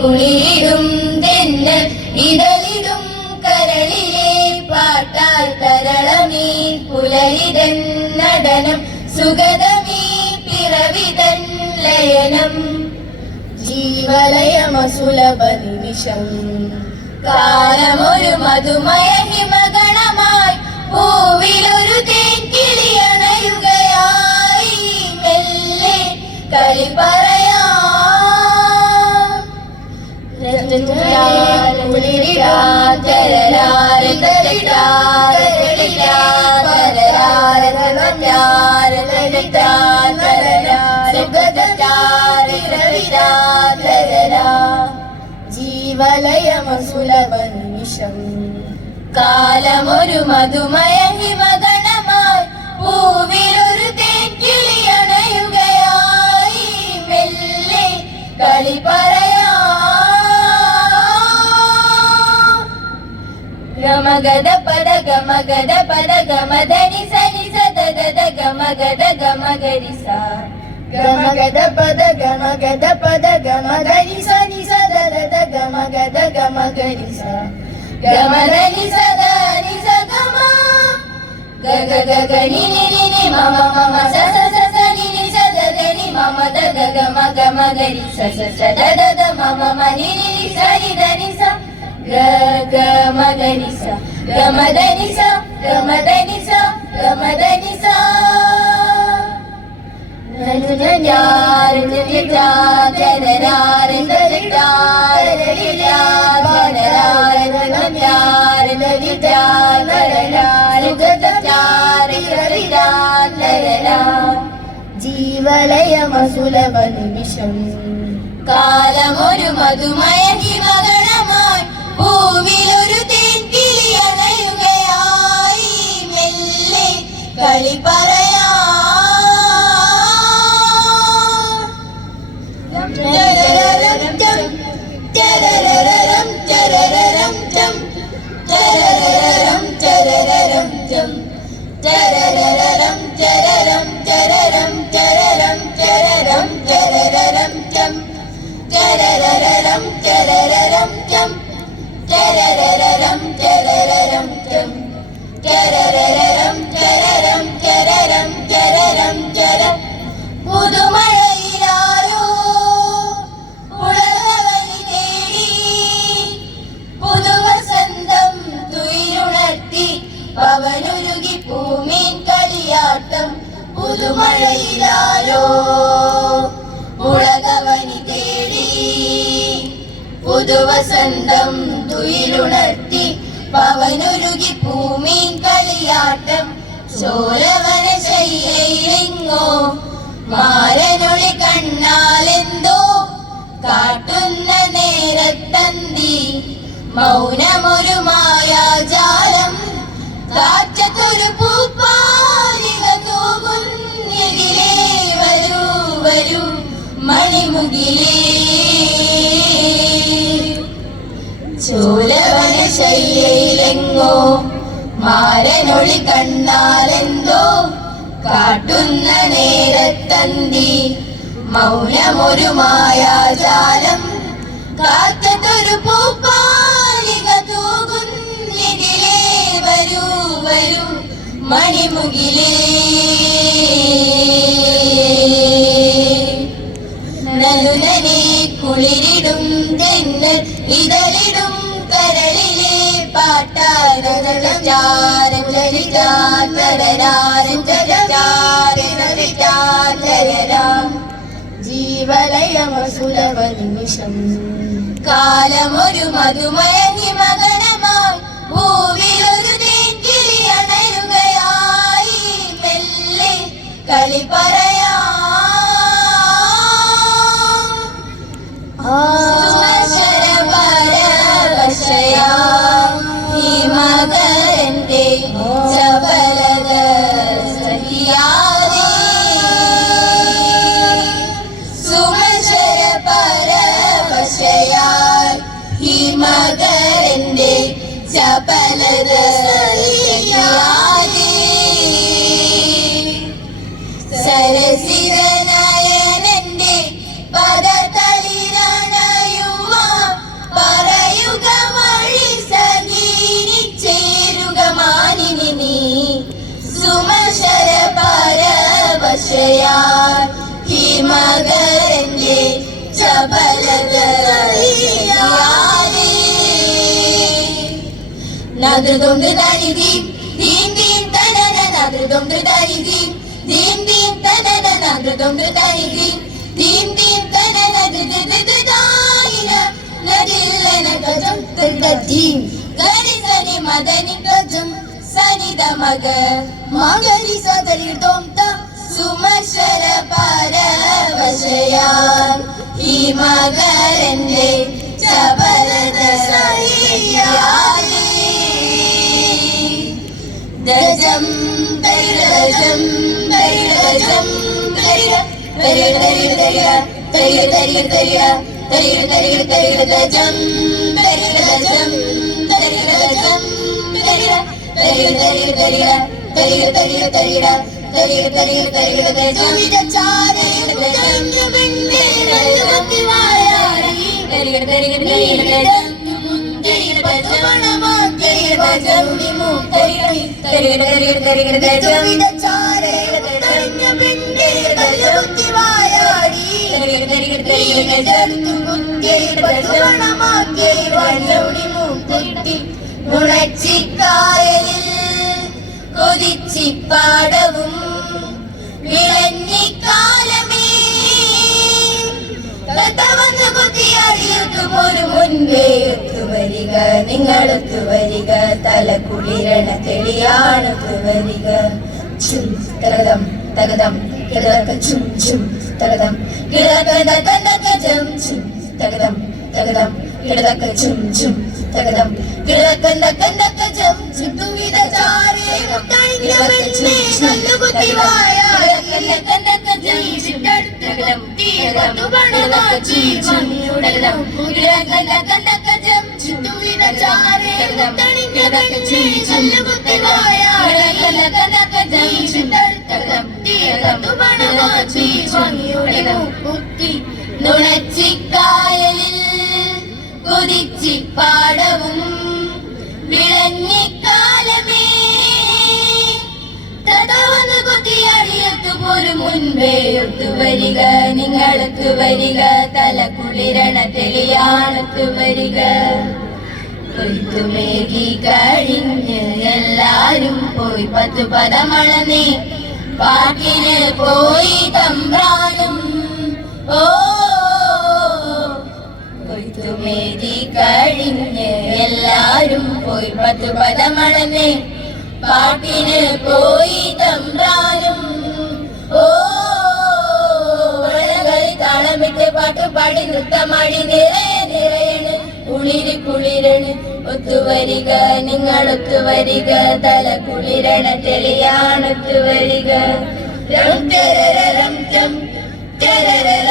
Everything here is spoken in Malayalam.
കുളിരിടും തെന്നൽ ഇതളിടും കരളിലെ പാട്ടാൽ തരളമീ പുലരിതൻ നടനം സുഗതമീ പിറവിതൻ ലയനം ജീവലയമസുലഭ നിമിഷം കാലമൊരു മധുമയ ഹിമഗണമായി പൂവിലൊരു തേൻകിളിയണയുകയായി മെല്ലെ കളി പറയാം ജീവലയമസുലഭ നിമിഷം കാലമൊരു മധുമയ ഹിമഗണമായി പൂവിലൊരു തേൻകിളിയണയുകയായി മെല്ലെ കളി പറയാം ഗമഗദ പദ ഗമഗദ പദ ഗമധനി സനി സദദ ഗമഗദ ഗമഗരിസ ഗമഗദ പദ ഗമഗദ പദ ഗമധനി സനി സദദ ഗമഗദ ഗമഗരിസ ഗമധനി സദ നി സഗമ ഗഗ ഗഗ നി നി നി മമ മമ സ സ സ സ നി നി സദദ നി മമ ദ ഗ ഗമ ഗമഗരി സ സ സ ദ ദ ദ മമ മ നി നി നി സ നി ധ നി സ ഗ ഗ മ ഗ നി സ ഗമ ധ നി സ ഗമ ധ നി സ ഗമ ധ നി സ ജീവലയമസുലഭ നിമിഷം കാലമൊരു മധുമയ ഹിമഗണമായി പൂവിലൊരു തേൻകിളിയണയുകയായി മെല്ലെ കളി പറയാം പുതുമഴയിലാരോ ഉളവനി തേടി പുതുവസന്തം തുയിരുണർത്തി പവനുരുകി പൂമീൻ കളിയാട്ടം പുതുമഴയിലാരോ ഉളകവനി തേടി പുതുവസന്തം തുയിരുണർത്തി പവനുരുകി പൂമീൻ കളിയാട്ടം ചോരവന ശൈലയിലെങ്ങോ മാരനൊളി കണ്ണാലെന്തോ കാട്ടുന്ന നേരത്തന്തി മൗനമൊരു മായാജാലം കാറ്റത്തൊരു പൂപ്പാലിക തൂകുന്നെതിരെ വരൂ വരൂ മണിമുകിലേ ചോലവന ശൈലയിലെങ്ങോ മാരനൊളി കണ്ണാലെന്തോ കാട്ടുന്ന നേരത്തന്തി മൗനമൊരു മായാജാലം കാറ്റത്തൊരു പൂപ്പാലിക തൂകുന്നെതിരെ വരൂ വരൂ മണിമുകിലേ നനുനനെ കുളിരിടും തെന്നൽ ഇതളിടും കരളിലെ ജീവലയമസുലഭ നിമിഷം കാലമൊരു മധുമയ ഹിമഗണമായി പൂവിലൊരു തേൻകിളിയണയുകയായി മെല്ലെ കളി പറയാം മകരന്റെ ചപലത സഹിയാതെ സുമശര പരവശയാൽ ഈ മകരന്റെ ചപലത സഹിയാതെ സരസിരനയനന്റെ പദതളിരണയുവാൻ വശയാൽ ഹിമകരന്റെ ചപലതയാലേ നാദൃദം ധൃതാനി ദീം ദീം ദീം തനന നാദൃദം ധൃതാനി ദീം ദീം ദീം തനന നാദൃദം ധൃതാനി ദീം ദീം ദീം തനന ധൃതായിന നദില്ലന ഗജം ധൃതീം ഗരിസനി മദനി ഗജം സനിത മഗ മഗരി സദരിദം ത സുമശര പരവശയാൽ ഹിമകരന്റെ ചപലതയാലേ ദജം ദൈരജം ദൈരജം ദൈര ദൈര ദൈര ദൈര ദൈര ദൈര ദൈര ദൈര ദൈര ദജം ദൈരജം ദൈരജം ദൈര ദൈര ദൈര ദൈര ദൈര ദൈര ദൈര ദൈര ദൈര ദൈര ദജം വിചാരേ ദജം ബിന്ദേ വായാരി ദൈര ദൈര ദൈര ദജം ദൈര പജമണമാ ദൈര വിമു ദൈര ദൈര ദൈര ദൈര ദജം വിചാരേ ദജം ബിന്ദേ വായാരി ദൈര ദൈര ദൈര ദജം ദൈര പജമണമാ ദൈര വിമു കുട്ടി നുണച്ചിക്കായലിൽ കൊതിച്ചിപ്പാടവും വിളഞ്ഞിക്കാലമേ കഥ വന്ന് കുത്തിയറിയിട്ടും ഒരു മുൻപേ ഒത്തുവരിക നിങ്ങളൊത്തുവരിക തലകുളിരണ തെളിയാണൊത്തുവരിക ചും തകതം തകതം കിടക്ക ചും ചും തകതം കിടക്ക കണ്ടകം ചും തകതം തകതം കിടക്ക ചും ചും തകതം കിടക്കണ്ട കണ്ടകം ചുറ്റുവിധ ചാരേ കഴിഞ്ഞ പെണ്ണേ കല്ലുകുത്തി വായാൽ കണ്ടകം ചിട്ടടുത്തകം തീരതുപണമാച്ചി മഞ്ഞുടകം കിടക്കണ്ട കണ്ടകം ചുറ്റുവിധ ചാരേ കഴിഞ്ഞ പെണ്ണേ കല്ലുകുത്തി വായാൽ കണ്ടകം ചിട്ടടുത്തകം തീരതുപണമാച്ചി മഞ്ഞുടകം കുത്തി നുണച്ചിക്കായലിൽ കൊതിച്ചിപ്പാടവും വിളഞ്ഞിക്കാലമേ തടവന്ന് കൊത്തിയടിയത്തുപോരു മുൻപേ ഒത്തുവരിക നിങ്ങളൊത്തുവരിക തലകുളിരണ തെളിയാണൊത്തുവരിക കൊയ്ത്തുമേകി കഴിഞ്ഞ് എല്ലാരും പോയി 10 പദമളന്നേ പാട്ടിന് പോയി തമ്പ്രാനും ഓ കൊയ്ത്തുമേകി കഴിഞ്ഞ് എല്ലാരും പോയി 10 പദമളന്നേ പാട്ടിന് പോയി തമ്പ്രാനും ഓ വളകളി താളമിട്ട് പാട്ടുപാടി നൃത്തമാടി നിറയണ് കുളിര് കുളിരണ് ഒത്തുവരിക നിങ്ങളൊത്തുവരിക തല കുളിരണ തെളിയാണൊത്തുവരിക രം തെരരം രം തെരരം